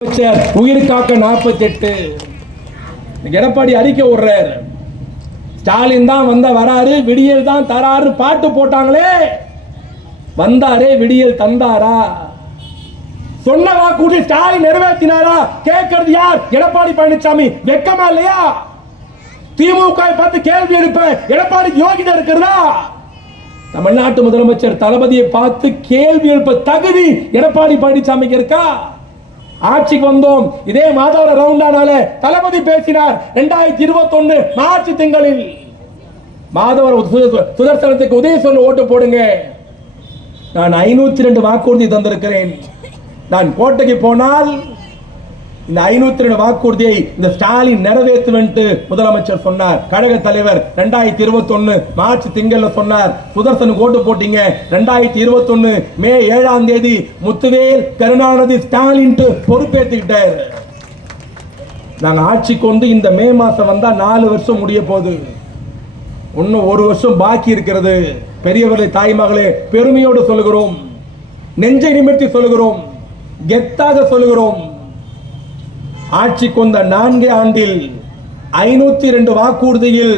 உயிர் காக்க 48. எடப்பாடி அறிக்கை விடுறாரு. ஸ்டாலின் தான் வராரு, விடியல் தான் தராரு பாட்டு போட்டாங்களே, வந்தாரே விடியல் தந்தாரா? சொன்ன வாக்குறுதி ஸ்டாலின் நிறைவேற்றினாரா? கேட்கறது யார்? எடப்பாடி பழனிசாமி. வெக்கமா இல்லையா? திமுக பார்த்து கேள்வி எழுப்ப எடப்பாடி யோகிதா இருக்கிறதா? தமிழ்நாட்டு முதலமைச்சர் தளபதியை பார்த்து கேள்வி எழுப்ப தகுதி எடப்பாடி பழனிசாமிக்கு இருக்கா? ஆட்சிக்கு வந்தோம், இதே மாதவர ரவுண்டானால தளபதி பேசினார். 2021 மார்ச் திங்களில் மாதவர சுதர்சனத்துக்கு உதவி சொல்ல ஓட்டு போடுங்க. நான் 502 வாக்குறுதி தந்திருக்கிறேன். நான் கோட்டைக்கு போனால் இந்த 502 வாக்குறுதியை இந்த ஸ்டாலின் நிறைவேற்றும் என்று முதலமைச்சர் சொன்னார். கழக தலைவர் 2021 மார்ச் திங்கள்ல சொன்னார். சுதர்சனுக்கு ஓட்டு போட்டீங்க. 2021 மே 7ஆம் தேதி முத்துவேல் கருணாநிதி ஸ்டாலின் பொறுப்பேற்றுக்கிட்டார். நாங்க ஆட்சிக்கு வந்து இந்த மே மாசம் வந்தா 4 வருஷம் முடிய போகுது. இன்னும் 1 வருஷம் பாக்கி இருக்கிறது. பெரியவர்களே, தாய்மகளே, பெருமையோடு சொல்லுகிறோம், நெஞ்சை நிமிர்த்தி சொல்லுகிறோம், கெத்தாக சொல்லுகிறோம். ஆட்சிக்கு வந்த 4 ஆண்டில் 502 வாக்குறுதியில்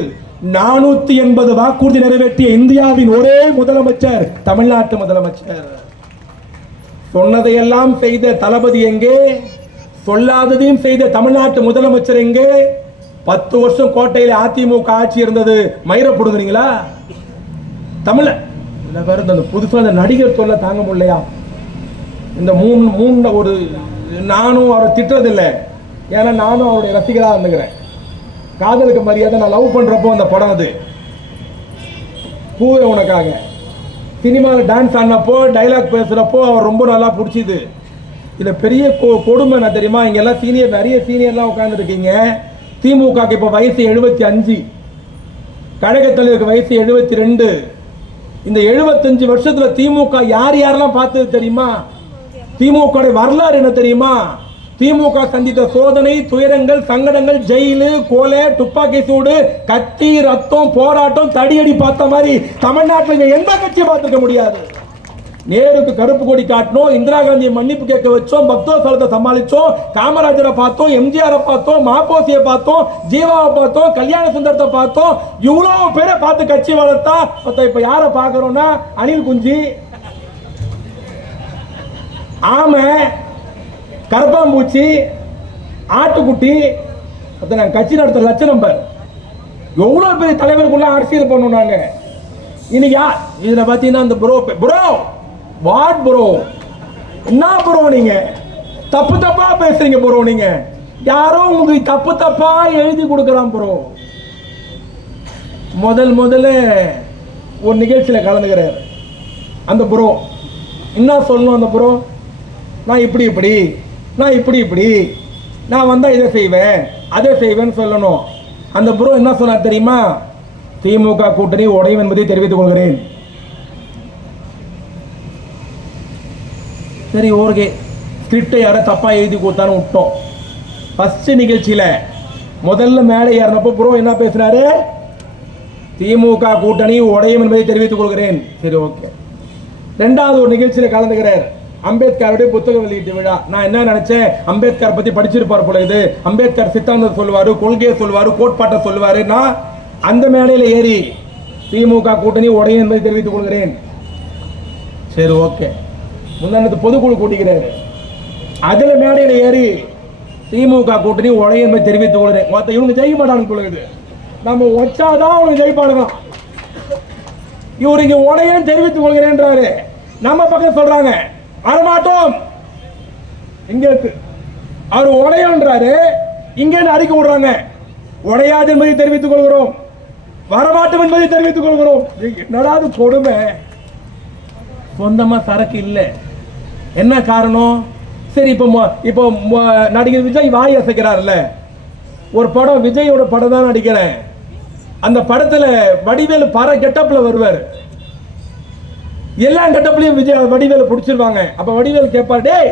480 வாக்குறுதி நிறைவேற்றிய இந்தியாவின் ஒரே முதலமைச்சர் தமிழ்நாட்டு முதலமைச்சர். சொன்னதையெல்லாம் செய்த தளபதி எங்கே? சொல்லாததையும் செய்த தமிழ்நாட்டு முதலமைச்சர் எங்கே? 10 வருஷம் கோட்டையில் அதிமுக ஆட்சி இருந்தது. மயிரப்படுதுங்களா? தமிழ் புதுசாக அந்த நடிகர் சொல்ல தாங்க முடியலையா? இந்த மூணு ஒரு நானும் அவரை திட்டுறதில்லை, ஏன்னா நானும் அவருடைய ரசிகராக இருந்துக்கிறேன். காதலுக்கு மரியாதை நான் லவ் பண்றப்போ அந்த படம் அது பூவே உனக்காக சினிமாவில் டான்ஸ் ஆடினப்போ டைலாக் பேசுறப்போ அவர் ரொம்ப நல்லா பிடிச்சிது. இதில் பெரிய கொடுமை என்ன தெரியுமா? இங்கெல்லாம் சீனியர், நிறைய சீனியர்லாம் உட்காந்துருக்கீங்க. திமுகக்கு இப்போ வயசு 75, கழக தலைவருக்கு வயசு 72. இந்த 75 வருஷத்துல திமுக யார் யாரெல்லாம் பார்த்தது தெரியுமா? திமுக வரலாறு என்ன தெரியுமா? திமுக சந்தித்த சோதனை, துயரங்கள், சங்கடங்கள், ஜெயிலு, கொலை, துப்பாக்கி சூடு, கத்தி, ரத்தம், போராட்டம், தடியடி பார்த்த மாதிரி தமிழ்நாட்டில் எந்த கட்சியை பார்த்துக்க முடியாது. நேருக்கு கருப்பு கொடி காட்டினோம், இந்திரா காந்தியை மன்னிப்பு கேட்க வச்சோம், பக்தோசலத்தை சமாளிச்சோம், காமராஜரை பார்த்தோம், எம்ஜிஆரை பார்த்தோம், மாப்போசியை பார்த்தோம், ஜீவாவை பார்த்தோம், கல்யாண சுந்தரத்தை பார்த்தோம். இவ்வளவு பேரை பார்த்து கட்சி வளர்த்தா இப்ப யாரை பார்க்கிறோம்னா அனில் குஞ்சி, ஆமை, கரப்பாம்பூச்சி, ஆட்டுக்குட்டி. நான் கட்சி நடத்த லட்சணம் பார். எவ்வளவு பெரிய தலைவருக்குள்ள அரசியல் பண்ணோம் நாங்க. இன்னைக்கு இதுல பாத்தீங்கன்னா அந்த ப்ரோ வாட் ப்ரோ, என்ன ப்ரோ நீங்க தப்பு தப்பா பேசுறீங்க ப்ரோ. நீங்க யாரோ உங்களுக்கு தப்பு தப்பா எழுதி கொடுக்கலாம் ப்ரோ. முதல்ல ஒரு நிகழ்ச்சியில கலந்துக்கிறார் அந்த ப்ரோ. என்ன சொல்லணும் அந்த ப்ரோ? நான் இப்படி நான் வந்தா இதை செய்வேன் அதை செய்வேன்னு சொல்லணும். அந்த ப்ரோ என்ன சொன்னார் தெரியுமா? திமுக கூட்டணி உடையும் என்பதை தெரிவித்துக் கொள்கிறேன். சரி, ஓகே, ஸ்கிரிப்டை யாரை தப்பா எழுதி கொடுத்தான்னு விட்டோம். ஃபர்ஸ்ட் நிகழ்ச்சியில முதல்ல மேடை ஏறினப்போ ப்ரோ என்ன பேசினாரு? திமுக கூட்டணி உடையும் என்பதை தெரிவித்துக் கொள்கிறேன். சரி, ஓகே. 2வது ஒரு நிகழ்ச்சியில கலந்துக்கிறார். அம்பேத்கருடைய புத்தக வெளியீட்டு விழா. நான் என்ன நினைச்சேன், அம்பேத்கர் பத்தி படிச்சிருப்பார் போல. இது அம்பேத்கர் சித்தாந்தம் சொல்லுவாரு, கொள்கையை சொல்லுவாரு, கோட்பாட்டை சொல்லுவாரு. நான் அந்த மேடையில ஏறி திமுக கூட்டணி உடையும் என்பதை தெரிவித்துக் கொள்கிறேன். சரி, ஓகே. முந்தானத்து பொதுக்குழு கூட்டிக்கிறாரு. அதுல மேடையில ஏறி திமுக கூட்டணி உடையும் என்பதை தெரிவித்துக் கொள்கிறேன். மொத்த இவங்க ஜெயிக்க மாட்டான்னு சொல்லுது. நம்ம வச்சாதான் அவனுக்கு ஜெயிப்பானுங்க. இவரு இங்க உடையும் தெரிவித்துக் கொள்கிறேன்றாரு. நம்ம பக்கம் சொல்றாங்க வரமாட்டோம். இங்க அவர் உடையன்றாரு, இங்க அறிக்கை விடுறாங்க உடையாது என்பதை தெரிவித்துக் கொள்கிறோம், வரமாட்டோம் என்பதை தெரிவித்துக் கொள்கிறோம். என்னடாது கொடுமை. சொந்தமா சரக்கு இல்லை. என்ன காரணம்? சரி, இப்போ நடிகர் விஜய் வாய் அசைக்கிறார்ல. ஒரு படம், விஜயோட படம் தான் நடிக்கிறேன். அந்த படத்துல வடிவேலு பர கெட்டப்ல வருவார். எல்லா கெட்டப்லயும் வடிவேலு பிடிச்சிருவாங்க. அப்ப வடிவேலு கேட்பாரு, டேய்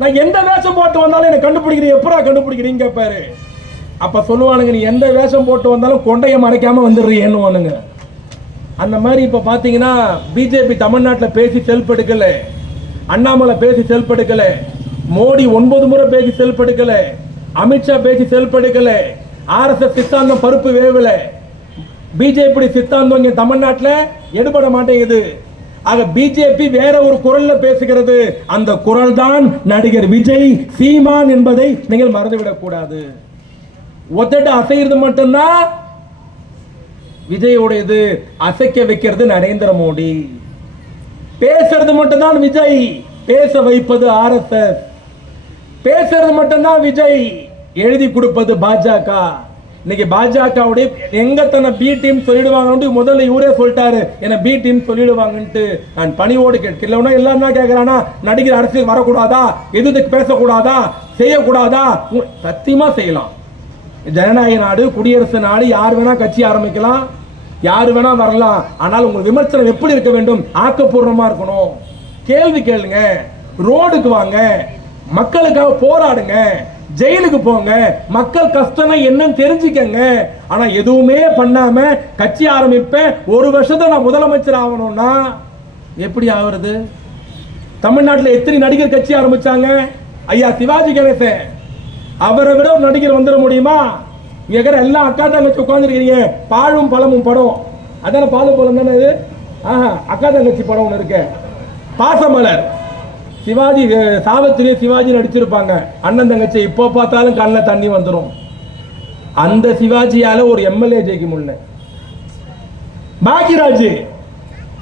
நான் எந்த வேஷம் போட்டு வந்தாலும் என்ன கண்டுபிடிக்கிறீங்க, எப்படா கண்டுபிடிக்கிறீங்க கேட்பாரு. அப்ப சொல்லுவானுங்க, நீ எந்த வேஷம் போட்டு வந்தாலும் கொண்டைய மறைக்காம வந்துடுறீன்னு. அந்த மாதிரி இப்ப பாத்தீங்கன்னா பிஜேபி தமிழ்நாட்டில் பேசி செல்ஃப் எடுக்கல, அண்ணாமலை பேசி செல்ஃப் எடுக்கல, மோடி 9 முறை பேசி செல்ஃப் எடுக்கல, அமித்ஷா பேசி செல்ஃப் எடுக்கல, ஆர்எஸ்எஸ் சித்தாந்தம் பருப்பு வேவல, பிஜேபி சித்தாந்தம் இங்க தமிழ்நாட்டில் எடுபட மாட்டேங்குது. ஆக பிஜேபி வேற ஒரு குரல்ல பேசுகிறது. அந்த குரல் தான் நடிகர் விஜய், சீமான் என்பதை நீங்கள் மறந்துவிடக் கூடாது. ஒத்தட்டு அசைகிறது மட்டும்தான் விஜயோடையது, அசைக்க வைக்கிறது நரேந்திர மோடி. பேசுறது மட்டும்தான் விஜய், பேச வைப்பது ஆர்எஸ்எஸ். பேசுறது மட்டும்தான் விஜய், எழுதி கொடுப்பது பாஜக. இன்னைக்கு பாஜகவுடைய எங்க தன்னை பி டீம் சொல்லிடுவாங்க, முதல்ல இவரே சொல்லிட்டாரு என்ன பி டீம் சொல்லிடுவாங்கன்ட்டு. நான் பணியோடு கேட்கல, எல்லாரும் என்ன கேட்கிறானா, நடிகர் அரசியல் வரக்கூடாதா, எதுக்கு பேசக்கூடாதா, செய்யக்கூடாதா? சத்தியமா செய்யலாம். ஜனநாயக நாடு, குடியரசு நாடு, யார் வேணா கட்சி ஆரம்பிக்கலாம், யார் வேணா வரலாம். ஆனால் உங்கள் விமர்சனம் எப்படி இருக்க வேண்டும்? ஆக்கப்பூர்வமா இருக்கணும். கேள்வி கேளுங்க, ரோடுக்கு வாங்க, மக்களுக்காக போராடுங்க, ஜெயிலுக்கு போங்க, மக்கள் கஷ்டம் என்னன்னு தெரிஞ்சுக்கங்க. ஆனா எதுவுமே பண்ணாம கட்சி ஆரம்பிப்பேன், ஒரு வருஷத்துல நான் முதலமைச்சர் ஆகணும்னா எப்படி ஆகுறது? தமிழ்நாட்டில் எத்தனை நடிகர் கட்சி ஆரம்பிச்சாங்க? ஐயா சிவாஜி கணேசன், அவரை விட ஒரு நடிகர் வந்துட முடியுமா? இங்க எல்லாம் அக்கா தங்கச்சி உட்காந்துருக்கீங்க. பாழும் பழமும் படம், அதான பாலும் பழம் தானே இது. அக்கா தங்கச்சி படம் ஒன்று இருக்கு, பாசமலர். சிவாஜி, சாவித்திரி சிவாஜி நடிச்சிருப்பாங்க, அண்ணன் தங்கச்சி. இப்போ பார்த்தாலும் கண்ணில் தண்ணி வந்துடும். அந்த சிவாஜியால ஒரு எம்எல்ஏ ஜெயிக்க முடியல. பாக்கியராஜ்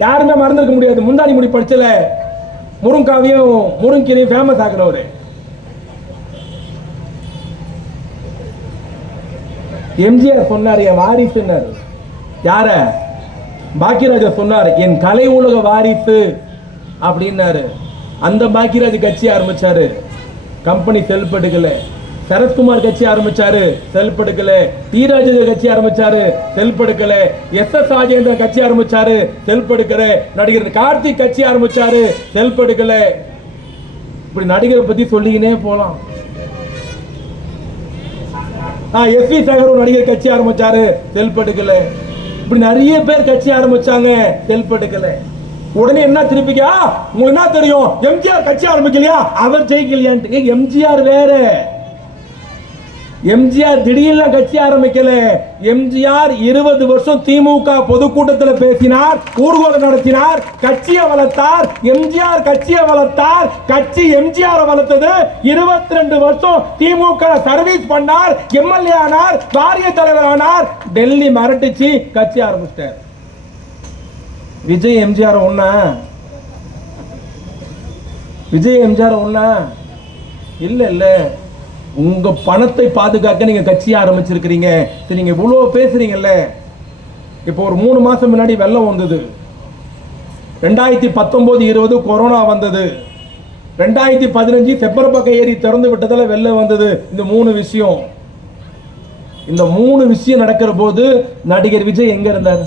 யாருமே மறந்துருக்க முடியாது. முந்தாடி முடி படிச்சல, முருங்காவையும் முருங்கீரையும் ஃபேமஸ் ஆகிறவரு. எம்ஜிஆர் சொன்னார் என் வாரிசுன்னாரு. யார? பாக்கியராஜ சொன்னார் என் கலை உலக வாரிசு அப்படின்னாரு. அந்த பாக்கியராஜ் கட்சி ஆரம்பிச்சாரு, கம்பெனி செல்ஃப் எடுக்கல. சரத்குமார் கட்சி ஆரம்பிச்சாரு, செல்ஃப் எடுக்கல. டி ராஜேந்திர கட்சி ஆரம்பிச்சாரு, செல்ஃப் எடுக்கல. எஸ்.எஸ். ராஜேந்திரன் கட்சி ஆரம்பிச்சாரு, செல்ஃப் எடுக்கல. நடிகர் கார்த்திக் கட்சி ஆரம்பிச்சாரு, செல்ஃப் எடுக்கல. இப்படி நடிகரை பத்தி சொல்லிக்கினே போலாம். எஸ்.வி. சேகர் ஒரு நடிகர் கட்சி ஆரம்பிச்சாரு, செல்ஃப் எடுக்கல. இப்படி நிறைய பேர் கட்சி ஆரம்பிச்சாங்க, செல்ஃப் எடுக்கல. உடனே என்ன திருப்பிக்கா, உங்களுக்கு என்ன தெரியும், எம்ஜிஆர் கட்சி ஆரம்பிக்கலையா, அவர் ஜெயிக்கலையான்ட்டு. எம்ஜிஆர் வேற, எம்ஜிஆர் திடீர்னு கட்சி ஆரம்பிக்கல. எம்ஜிஆர் 20 வருஷம் திமுக பொதுக்கூட்டத்தில் பேசினார், ஊர்வலம் நடத்தினார், கட்சியை வளர்த்தார். எம்ஜிஆர் கட்சியை வளர்த்தார், கட்சி எம்ஜிஆர் வளர்த்தது. 22 வருஷம் திமுக சர்வீஸ் பண்ணார், எம்எல்ஏ ஆனார், வாரிய தலைவர் ஆனார். டெல்லி மிரட்டிச்சு கட்சி ஆரம்பிச்சிட்டார். விஜய் எம்ஜிஆர் ஒண்ணா? விஜய் எம்ஜிஆர் ஒண்ணா? இல்ல இல்ல. உங்க பணத்தை பாதுகாக்க நீங்க கட்சி ஆரம்பிச்சிருக்கிறீங்க. நீங்க இவ்வளவு பேசுறீங்கல்ல. இப்போ ஒரு 3 மாசம் முன்னாடி வெள்ளம் வந்தது, 2019-20 கொரோனா வந்தது, 2015 செப்பர் பக்கம் ஏறி திறந்து விட்டதால வெள்ளம் வந்தது. இந்த 3 விஷயம், இந்த 3 விஷயம் நடக்கிற போது நடிகர் விஜய் எங்க இருந்தார்?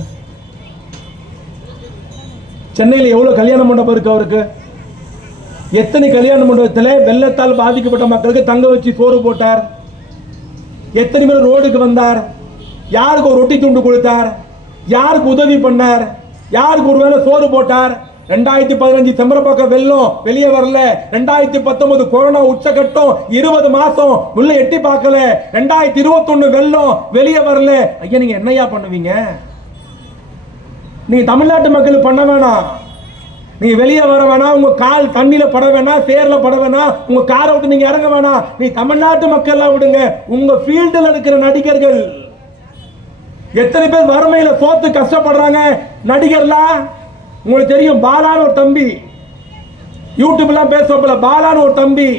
சென்னையில் எவ்வளவு கல்யாண மண்டபம் இருக்கு அவருக்கு? எத்தனை கல்யாண மண்டபத்தில் வெள்ளத்தால் பாதிக்கப்பட்ட மக்களுக்கு தங்க வச்சு சோறு போட்டார்? எத்தனை பேர் ரோடுக்கு வந்தார்? யாருக்கு ஒரு ரொட்டி துண்டு கொடுத்தார்? யாருக்கு உதவி பண்ணார்? யாருக்கு ஒரு வேளை சோறு போட்டார்? 2015 செம்பரப்பாக்கம் வெள்ளம் வெளியே வரல. 2019 கொரோனா உச்சகட்டம் 20 மாசம் உள்ள எட்டி பார்க்கல. 2021 வெள்ளம் வெளியே வரல. ஐயா நீங்க என்னையா பண்ணுவீங்க? நீங்க தமிழ்நாட்டு மக்களுக்கு பண்ண வேணாம், நீங்க வெளியே வர வேணாம், உங்க கால் தண்ணியில பட வேணாம், சேர்ல பட வேணாம், உங்க காரை விட்டு நீங்க இறங்க வேணாம். நீ தமிழ்நாட்டு மக்கள் எல்லாம் விடுங்க. உங்க ஃபீல்டில் இருக்கிற நடிகர்கள் எத்தனை பேர் வறுமையில சோத்து கஷ்டப்படுறாங்க நடிகர்லாம் உங்களுக்கு தெரியும். பாலான்னு ஒரு தம்பி யூடியூப்லாம் பேசுறப்பல, பாலான்னு ஒரு தம்பி,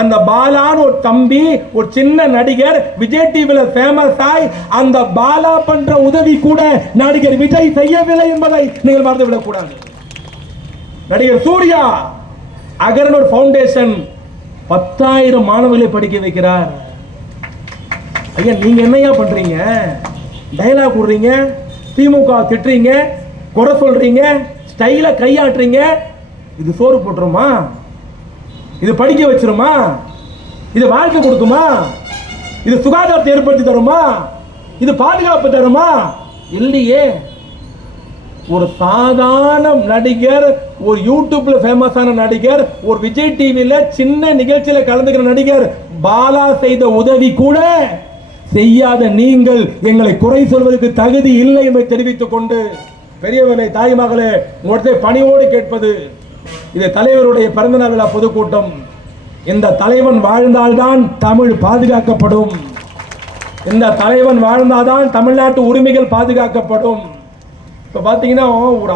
அந்த பாலான்னு ஒரு தம்பி ஒரு சின்ன நடிகர் விஜய் டிவில ஃபேமஸ் ஆய் அந்த பாலா பண்ற உதவி கூட நடிகர் விஜய் செய்யவில்லை என்பதை நீங்கள் மறந்துவிடக் கூடாது. நடிகர் சூர்யா அகரன் ஒரு ஃபவுண்டேஷன் 10,000 மாணவர்களை படிக்க வைக்கிறார். ஐயா நீங்க என்னையா பண்றீங்க? டயலாக் விடுறீங்க, திமுக திட்டுறீங்க, குறை சொல்றீங்க, ஸ்டைலா கையாட்டுறீங்க. இது சோறு போட்டுருமா? இது படிக்க வச்சிருமா? இது வாழ்க்கை கொடுக்குமா? இது சுகாதாரத்தை ஏற்படுத்தி தருமா? இது பாதுகாப்பு தருமா? இல்லையே. ஒரு சாதாரண நடிகர், ஒரு யூடியூப்ல ஃபேமஸான நடிகர், ஒரு விஜய் டிவில சின்ன நிகழ்ச்சியில கலந்துக்கிற நடிகர் பாலா செய்த உதவி கூட செய்யாத நீங்கள் எங்களை குறை சொல்வதற்கு தகுதி இல்லை என்பதை தெரிவித்துக் கொண்டு, பெரியவர்களே, தாய்மகளே, உங்களுடைய பணியோடு கேட்பது, இது தலைவருடைய பிறந்தநாள் விழா பொதுக்கூட்டம். இந்த தலைவன் வாழ்ந்தால்தான் தமிழ் பாதுகாக்கப்படும். இந்த தலைவன் வாழ்ந்தால்தான் தமிழ்நாட்டு உரிமைகள் பாதுகாக்கப்படும். இப்ப பாத்தீங்கன்னா ஒரு